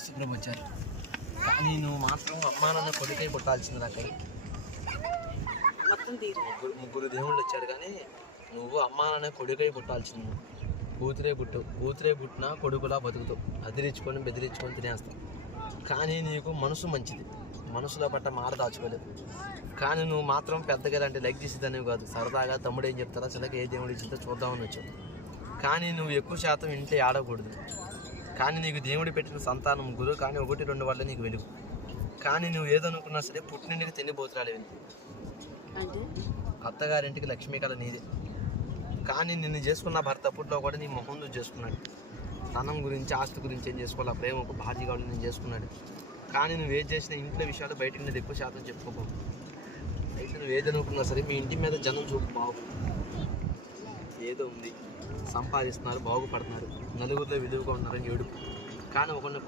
యేసుప్రభు వచ్చారు. కానీ నువ్వు మాత్రం అమ్మా నాన్న కొడుకై పుట్టాల్సింది అక్కడ. ముగ్గురు దేవుళ్ళు వచ్చారు కానీ నువ్వు అమ్మా నాన్న కొడుకై పుట్టాల్సింది. కూతురే పుట్టినా కొడుకులా బతుకుతావు, అదిరించుకొని బెదిరించుకొని తినేస్తావు. కానీ నీకు మనసు మంచిది, మనసులో పట్ట మాట దాచుకోలేదు. కానీ నువ్వు మాత్రం పెద్దగా అంటే లైక్ చేసేదానివి కాదు, సరదాగా తమ్ముడు ఏం చెప్తారా చిలక ఏ దేవుడు ఇచ్చిందో చూద్దామని వచ్చావు. కానీ నువ్వు ఎక్కువ శాతం ఇంట్లో ఆడకూడదు. కానీ నీకు దేవుడు పెట్టిన సంతానం ముగ్గురు, కానీ 1-2 వల్ల నీకు వెలుగు. కానీ నువ్వు ఏదనుకున్నా సరే పుట్టినింటికి తిండిపోతురాలి. అత్తగారింటికి లక్ష్మీ కళ నీదే. కానీ నిన్ను చేసుకున్న భర్త అప్పట్లో కూడా నీ మొహం నువ్వు చేసుకున్నాడు. ధనం గురించి ఆస్తి గురించి ఏం చేసుకోవాలి, ప్రేమ ఒక భార్య కావాలి నేను చేసుకున్నాడు. కానీ నువ్వు ఏది చేసిన ఇంట్లో విషయాలు బయటకు నేను ఎక్కువ శాతం చెప్పుకోబో. అయితే నువ్వు ఏదనుకున్నా సరే మీ ఇంటి మీద జనం చూపు బాగు. ఏదో ఉంది, సంపాదిస్తున్నారు, బాగుపడుతున్నారు, నలుగురిలో విలువగా ఉన్నారని ఏడుపు. కానీ ఒకరిని